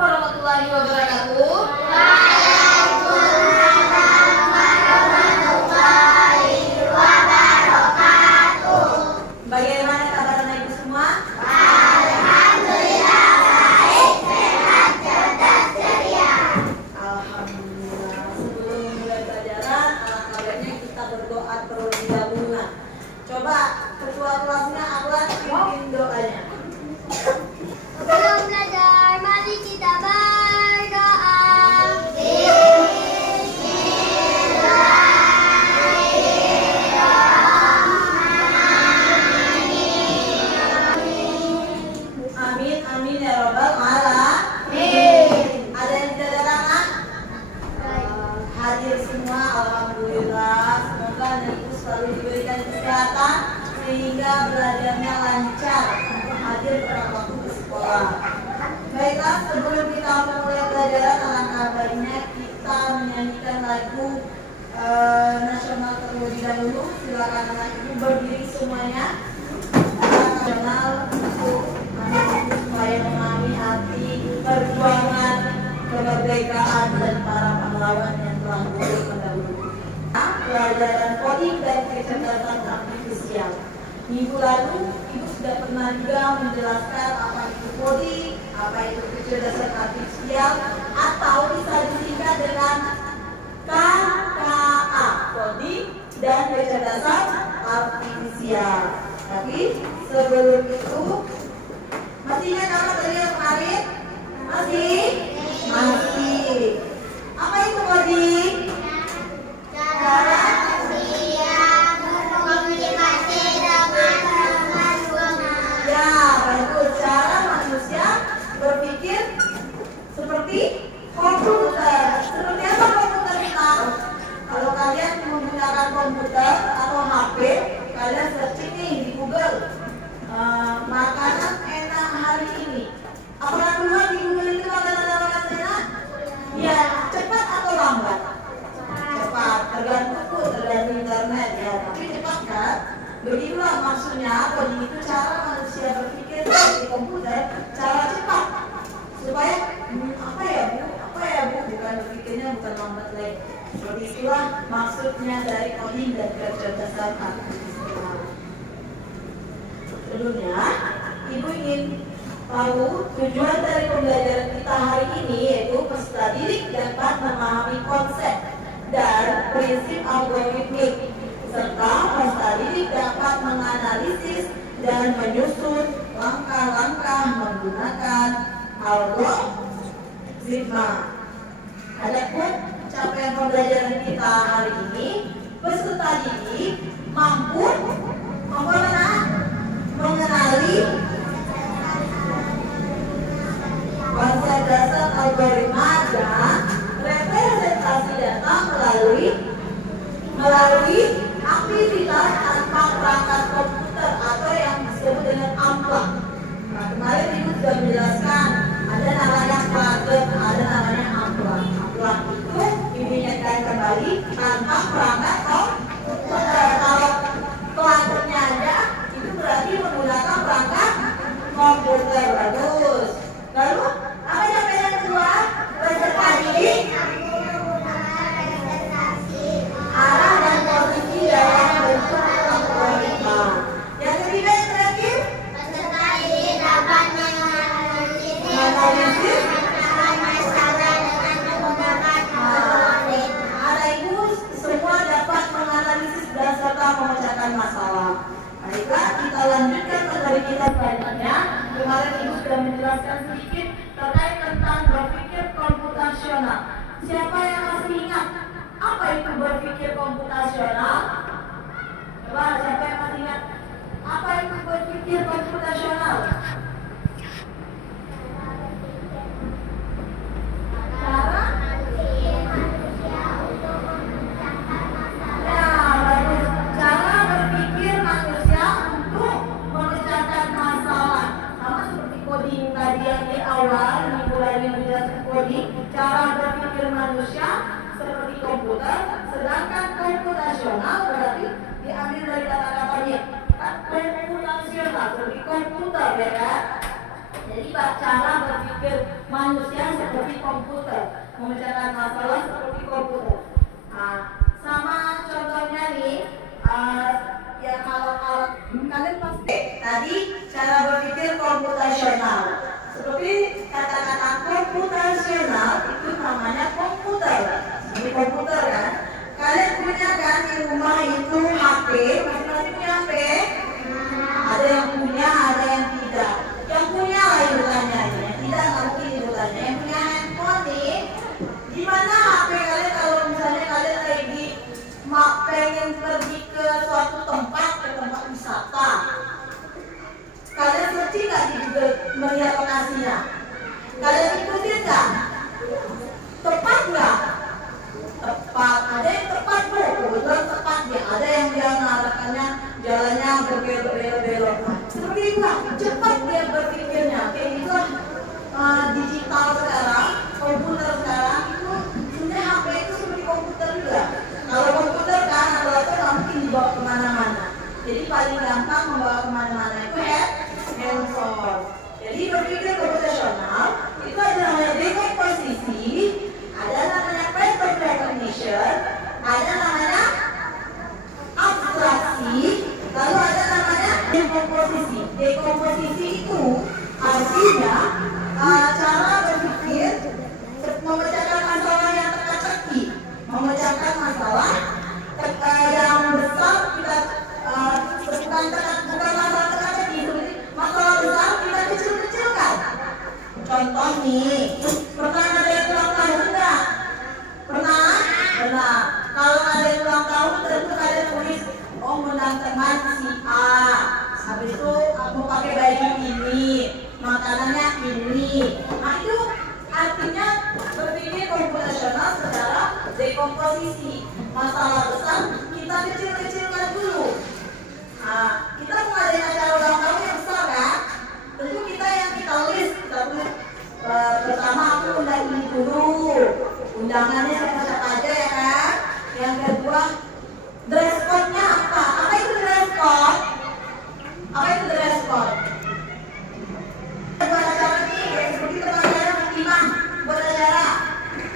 warahmatullahi wabarakatuh. Bagaimana kabar anak ibu semua? Alhamdulillah baik, sehat, cerdas, ceria. Alhamdulillah. Sebelum mulai pelajaran, alangkah baiknya kita berdoa terlebih dahulu. Coba ketua kelasnya Akhlak pimpin doanya. Sebelum belajar, mari kita berdoa. Amin, amin ya robbal alamin. Ada yang tidak datang? Hadir semua, alhamdulillah. Semoga anak ibu selalu diberikan kesehatan sehingga belajarnya lancar. Hadir pada waktu ke sekolah. Baiklah, sebelum kita mulai pelajaran, alangkah baiknya kita menyanyikan lagu nasional terlebih dahulu. Silakan anak ibu berdiri semuanya. Nasional untuk anak ibu supaya memahami arti perjuangan kemerdekaan dan para pahlawan yang telah gugur pendahulu. Pelajaran coding dan kecerdasan artifisial. Minggu lalu ibu sudah pernah juga menjelaskan apa itu coding, apa itu kecerdasan artifisial, atau bisa disingkat dengan KKA, coding dan kecerdasan artifisial. Tapi sebelum itu, masih ingat apa tadi yang kemarin? Masih? Masih. Apa itu coding? Cara Komunikasi dengan teman rumah. ya, bagus. Cara manusia berpikir seperti komputer. Seperti apa komputer kita? Kalau kalian menggunakan komputer atau HP, kalian searching nih di Google makanan enak hari ini. Apakah keluar di Google itu makanan enak? Ya, cepat atau lambat? Cepat, tergantung internet ya. Tapi cepat kan? Begitulah maksudnya, coding itu cara manusia berpikir seperti komputer, cara cepat supaya apa ya bu, bukan berpikirnya bukan lambat lagi. Seperti itulah maksudnya dari coding dan kecerdasan artifisial. Sebelumnya, ibu ingin tahu tujuan dari pembelajaran kita hari ini, yaitu peserta didik dapat memahami konsep dan prinsip algoritmik, serta peserta didik dapat menganalisis dan menyusun langkah-langkah menggunakan algoritma. Adapun capaian pembelajaran kita hari ini, peserta didik mampu mengenali konsep dasar algoritma dan representasi data melalui aktivitas tanpa perangkat komputer atau yang disebut dengan amplang. Nah, kemarin ibu sudah menjelaskan ada namanya plugin, ada namanya amplang. Amplang itu diingatkan kembali tanpa perangkat komputer. Kalau pluginnya ada, itu berarti menggunakan perangkat komputer. Bagus. Lalu apa capaian yang kedua? Peserta didik arah dan posisi dalam bentuk algoritma. Yang ketiga yang terakhir, Peserta didik dapat menganalisis masalah dengan menggunakan algoritma. Anak ibu semua dapat menganalisis dan serta memecahkan masalah. Baiklah, kita lanjutkan materi kita selanjutnya. Kemarin ibu sudah menjelaskan sedikit terkait tentang berpikir komputasional. Siapa yang masih ingat apa itu berpikir komputasional? Coba siapa yang masih ingat apa itu berpikir komputasional? Cara cara berpikir manusia untuk memecahkan masalah. Sama seperti coding tadi yang di awal, ibu lagi menjelaskan coding. Cara berpikir manusia seperti komputer, sedangkan komputasional berarti diambil dari kata-katanya. Komputasional seperti komputer, ya kan? Jadi cara berpikir manusia komputer, memecahkan masalah seperti komputer. Nah, sama contohnya nih, ya kalau kalian pasti tadi cara berpikir komputasional. Seperti kata-kata komputasional itu namanya komputer. Ini komputer kan? Kalian punya kan di rumah itu HP, masing-masing punya HP. Ada yang punya, ada yang tidak. Yang punya lah ibutannya, yang tidak nggak mungkin ibutannya. Yang punya handphone nih, gimana HP kalian kalau misalnya kalian lagi pengen pergi ke suatu tempat, ke tempat wisata, kalian searching nggak di Google melihat lokasinya? Kalian ikutin nggak? Tepat nggak? Tepat. Ada yang tepat bu, kebetulan tepat ya. Ada yang dia mengarahkannya jalannya berbelok-belok. Seperti itulah, cepat dia berpikirnya. Kayak itulah digital sekarang, komputer sekarang itu sebenarnya HP itu seperti komputer juga. Kalau komputer kan atau nggak mungkin dibawa kemana-mana. Jadi paling gampang membawa kemana-mana itu handphone. Jadi berpikir komputasional itu ada namanya dekomposisi, ada namanya pattern recognition, ada namanya abstraksi, lalu ada namanya dekomposisi. Dekomposisi itu artinya cara berpikir memecahkan masalah yang teka-teki, memecahkan masalah yang besar kita bukan masalah teka-teki, masalah besar kita kecil-kecilkan. Contoh nih, pernah ada yang ulang tahun enggak? Pernah? Pernah. Kalau ada yang ulang tahun tentu kalian tulis, oh undang teman si A. Habis itu mau pakai baju ini, makanannya ini. Nah itu artinya berpikir komputasional secara dekomposisi. Masalah besar kita kecil-kecilkan dulu. Nah, kita mau ngadain acara ulang tahun yang besar kan? Tentu kita yang kita tulis pertama aku undang ini dulu, undangannya siapa-siapa aja ya kan? Yang kedua dress code-nya apa? Apa itu dress code? Apa itu dress code? Buat acara nih, seperti tempat saya Fatimah buat acara.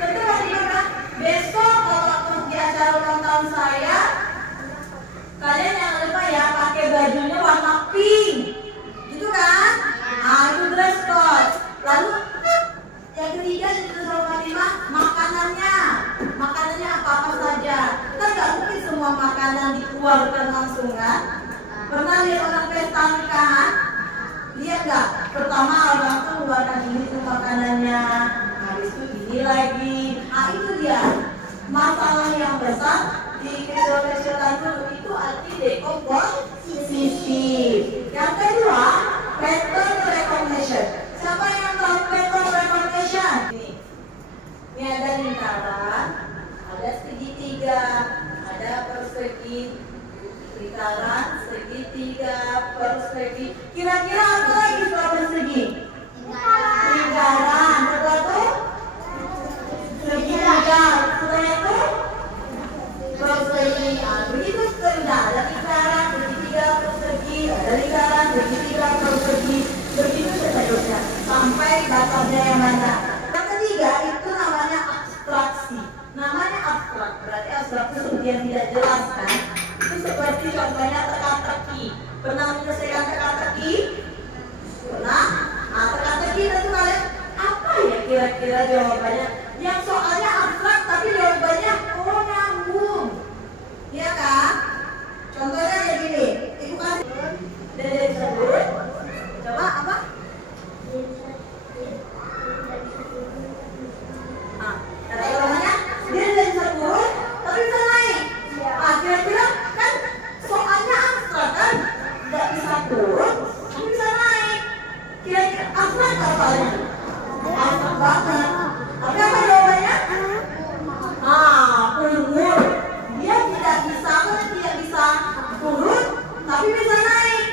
Tentu Fatimah besok kalau waktu di acara ulang tahun saya, kalian jangan lupa ya pakai bajunya warna pink, gitu kan? Nah itu dress code. Lalu yang ketiga itu sama Fatimah, makanannya apa saja. Kan nggak mungkin semua makanan dikeluarkan langsung kan? Pernah lihat orang pesta nikahan? Lihat nggak? Pertama orang tuh mengeluarkan ini tuh makanannya, habis itu ini lagi. Nah itu dia masalah yang besar dikecil-kecilkan dulu, itu arti dekomposisi. Yang kedua, pattern recognition. Siapa yang tahu pattern recognition? Ini ada lingkaran, ada segitiga, ada persegi, lingkaran, segitiga, persegi. Kira-kira apa lagi setelah persegi? Lingkaran. Setelah itu segitiga. Setelah itu persegi. Begitu sudah ada lingkaran, segitiga, persegi, ada lingkaran, segitiga, persegi. Begitu seterusnya sampai batasnya yang mana. Yang ketiga itu namanya abstraksi. Namanya abstrak, berarti abstrak itu seperti yang tidak jelas kan. Itu seperti contohnya teka-teki. Pernah menyelesaikan teka-teki? Pernah? Nah teka-teki tentu kalian apa ya kira-kira jawabannya? Yang soalnya abstrak tapi jawabannya oh nyambung, ya kan? Contohnya kayak gini, ibu kasih dan sebut. Coba apa? Nah, kata jawabannya dia dari 10 tapi bisa naik. Kira-kira kan soalnya abstrak kan, nggak bisa turun, tapi bisa naik. Kira-kira abstrak apa ya? Abstrak banget. Tapi apa jawabannya? Turun. Dia tidak bisa turun, tapi bisa naik.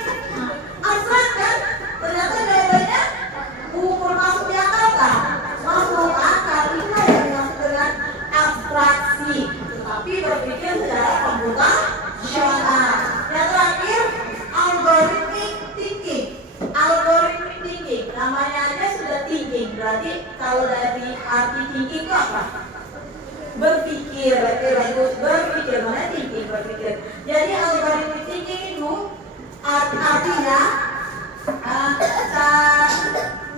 Abstrak kan? Ternyata jawabannya ukur masuk di akal kan? Masuk akal. Itulah yang dimaksud dengan abstraksi. Tetapi berpikir secara komputasional. Yang terakhir, algorithmic thinking. Algorithmic thinking, namanya aja sudah thinking. Berarti kalau dari Arti thinking itu apa? Berpikir, berpikir, mana thinking, berpikir. Jadi algoritma thinking itu artinya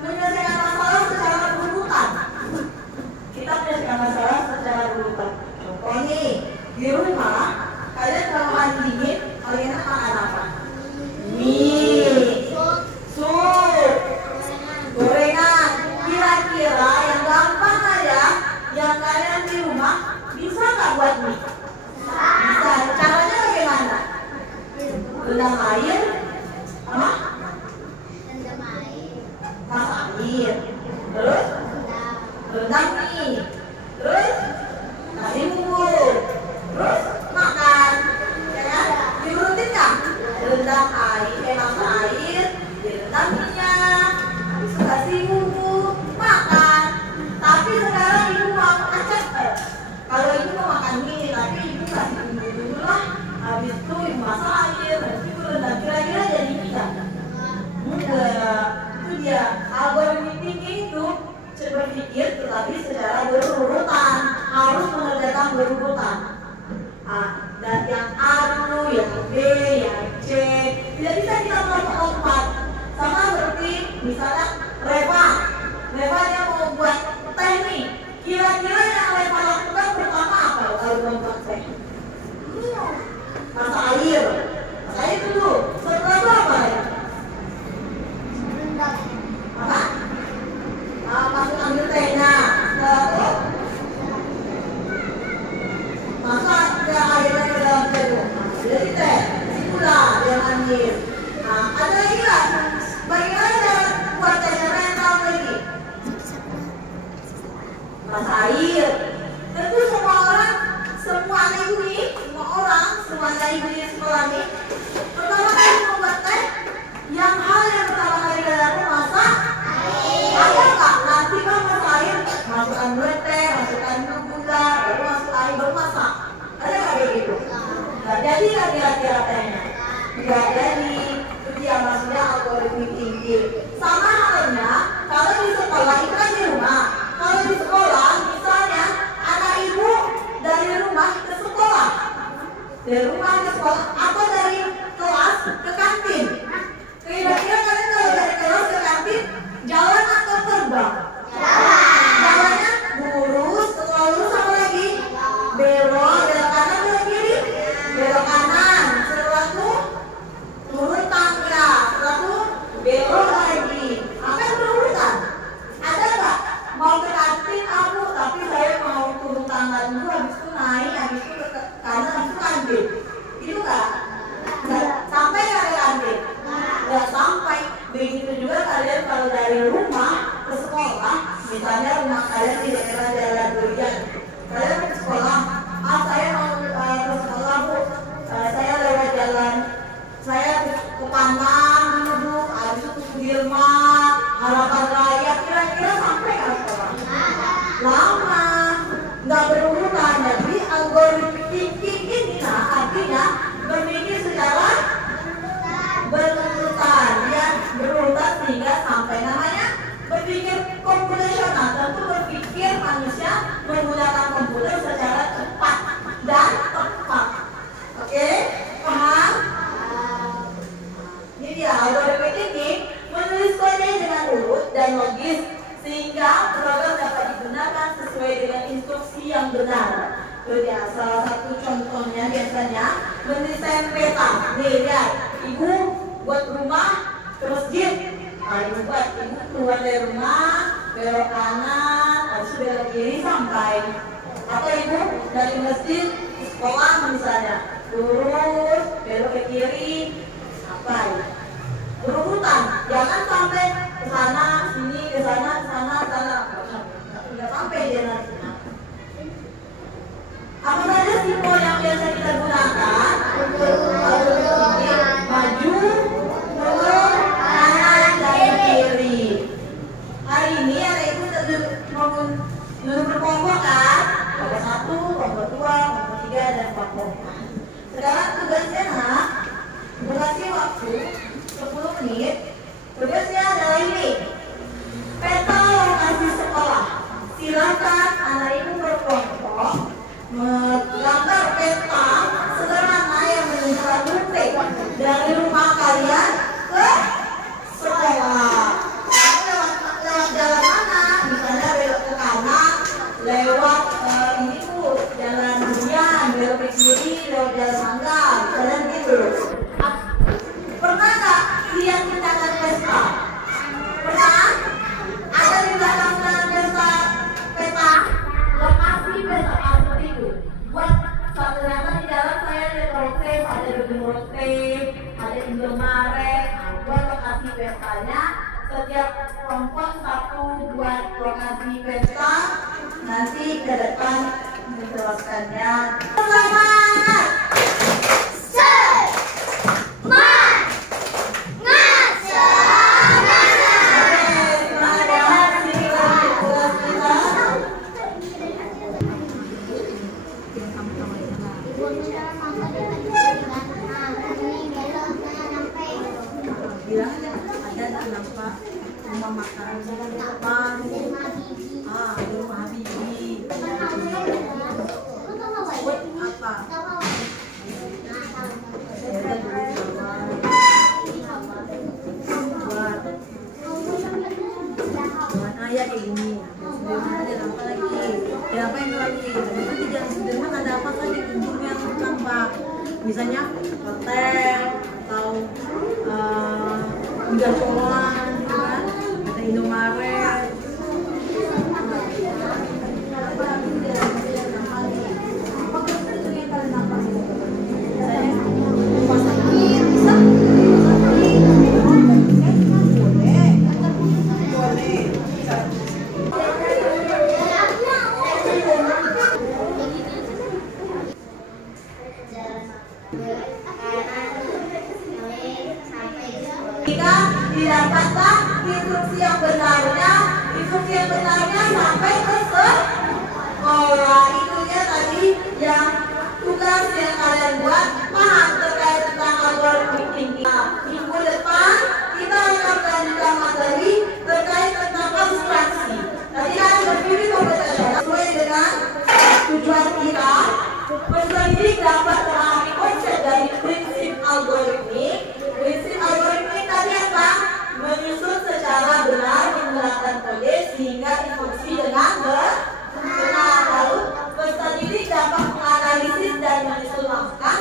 menyelesaikan masalah secara berurutan. Kita menyelesaikan masalah secara berurutan. Contoh nih, di rumah kalian kalau mandi dingin, kalian makan apa? Mie, sup, gorengan. Kira-kira yang gampang aja, yang kalian di rumah bisa nggak buat mie? Bisa. Caranya bagaimana? Rendam air, apa? Masak air, terus rendam mie, terus kasih bumbu, terus makan, ya kan? Diurutin nggak? Rendam air, masak air, direndam minyak, habis itu kasih bumbu, makan. Tapi sekarang ibu mau acak, kalau ibu mau makan mie, tapi ibu kasih bumbu dulu lah, habis itu ibu masak air, habis itu rendam, kira-kira jadi bisa? Enggak. Itu dia, algoritma thinking itu berpikir tetapi secara berurutan, harus mengerjakan berurutan. Dan yang A dulu, yang B, yang C, tidak bisa kita lompat-lompat. Sama seperti misalnya Reva yang mau buat teh nih, kira-kira yang Reva lakukan pertama apa kalau mau buat teh? Masak air dulu. Setelah itu apa ya? Apa? Masuk ambil tehnya. Setelah itu masuk ke airnya ke dalam teh. Jadi teh, isi gula, dia ambil. Nah, ada lagi nggak? Bagaimana cara buat tehnya? Yang tahu lagi? Masak air. Tentu semua orang, semua anak ibu nih, semua anak ibu di sekolah nih, pertama kali membuat teh, yang pertama kali kalian lakukan masak air. Ada nggak? Nanti kan masak air, masukkan teh, masukkan gula, baru masuk air, baru masak. Ada nggak kayak gitu? Nggak jadi nggak kira-kira tehnya? Nggak jadi. Itu dia maksudnya algoritma thinking. Sama halnya kalau di sekolah itu kan di rumah. Kalau di sekolah misalnya anak ibu dari rumah ke sekolah, dari rumah ke sekolah atau dari kelas ke kantin. Kira-kira kalian kalau dari kelas ke kantin jalan atau terbang? Jalannya lurus, setelah lurus apa lagi? Belok kanan, belok kiri, belok kanan. Setelah itu turun tangga, setelah itu belok lagi. Akan berurutan. Ada nggak? Mau ke kantin aku, tapi saya mau turun tangga dulu, habis itu naik, habis itu ke kanan, habis itu kantin. Itu nggak? Sampai nggak ke kantin? Nggak sampai. Begitu juga kalian kalau dari rumah ke sekolah, misalnya rumah kalian di daerah Jalan Durian, kalian ke sekolah, saya mau ke sekolah bu, saya lewat jalan, saya ke Panang dulu, habis itu ke Sudirman, Harapan Raya, kira-kira sampai nggak sekolah? Lama, nggak berurutan. Jadi algoritma thinking ini artinya berpikir secara berurutan, ya berurutan sehingga sampai namanya berpikir komputasional. Tentu berpikir manusia menggunakan komputer secara cepat dan tepat. Oke, paham? Ini dia algoritma thinking, menulis kode dengan urut dan logis sehingga program dapat digunakan sesuai dengan instruksi yang benar. Itu dia salah satu contohnya biasanya mendesain peta. Nih lihat, ibu buat rumah ke masjid. Nah, ibu keluar dari rumah, belok kanan, habis itu belok kiri sampai. Atau ibu dari masjid ke sekolah misalnya, lurus, belok ke kiri, sampai. Berurutan, jangan sampai ke sana, sini, ke sana, sana. Nggak sampai dia nanti. Apa saja simbol yang biasa kita gunakan untuk maju, mundur, kanan, dan kiri. Hari ini anak ibu duduk berkelompok kan? Kelompok 1, kelompok 2, kelompok 3, dan kelompok 4. Sekarang tugasnya dikasih waktu 10 menit. Tugasnya adalah ini, peta lokasi sekolah. silakan anak ibu berkelompok menggambar peta sederhana yang menunjukkan rute dari rumah kalian ke sekolah. Lewat jalan mana? Misalnya belok ke kanan, lewat ini bu, jalan Durian, belok ke kiri, lewat jalan Mangga, jalan gitu. Pernah nggak lihat tindakan pesta? Pernah? Ada di belakang pesta lokasi pesta seperti itu. Buat ternyata di dalam saya ada rote, ada gedung rote, ada Indomaret. Buat lokasi pestanya, setiap kelompok satu buat lokasi pesta. Nanti ke depan menjelaskannya. Selamat! Rumah makan depan, rumah Habibi. Buat apa? Buat ayah kayak gini. Sudirman ada apa lagi? Ya apa yang lagi? Nanti jangan Sudirman ada apa lagi? Gedung yang tambah, misalnya hotel atau gacauan. Indomaret. Jika didapatkan instruksi yang benarnya sampai ke sekolah. Itunya tadi yang tugas yang kalian buat, paham terkait tentang algoritma thinking. Minggu depan kita akan melanjutkan materi terkait tentang abstraksi. Tadi kan berpikir sesuai dengan tujuan kita. Peserta didik dapat memahami konsep dari prinsip algoritmik. Prinsip algoritmik tadi apa? Menyusun secara benar menggunakan kode sehingga instruksi dengan benar. Lalu peserta didik dapat menganalisis dan menyusun langkah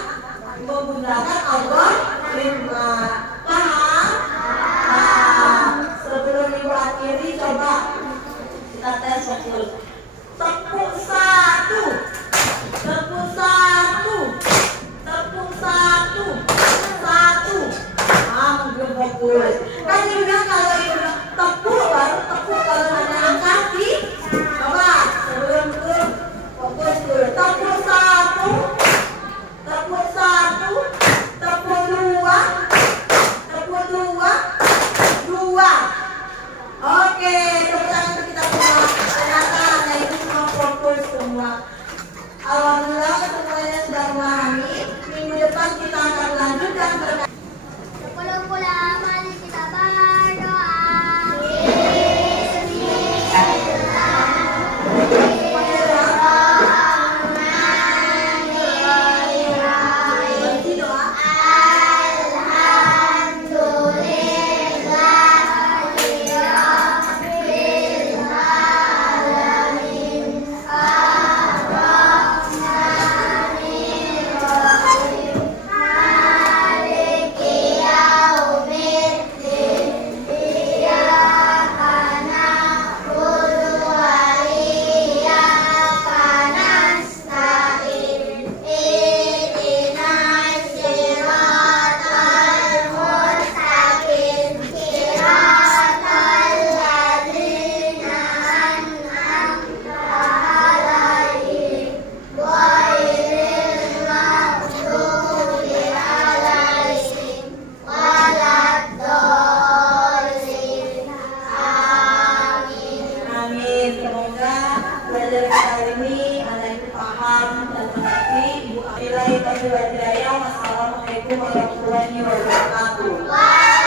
menggunakan algoritma. Paham? Nah, sebelum ibu akhiri coba kita tes fokus. Tepuk satu, tepuk satu, tepuk satu, satu. Belum fokus. Kan juga kalau ibu tepuk baru tepuk, kalau hanya kaki. Coba sebelum itu fokus dulu. Tepuk satu, tepuk satu, tepuk dua, tepuk dua, dua. Oke, tepuk tangan untuk kita semua. Ternyata anak itu semua fokus semua. Alhamdulillah semuanya sudah memahami. Minggu depan kita akan lanjutkan berkait. Mari kita berdoa. Assalamualaikum warahmatullahi wabarakatuh.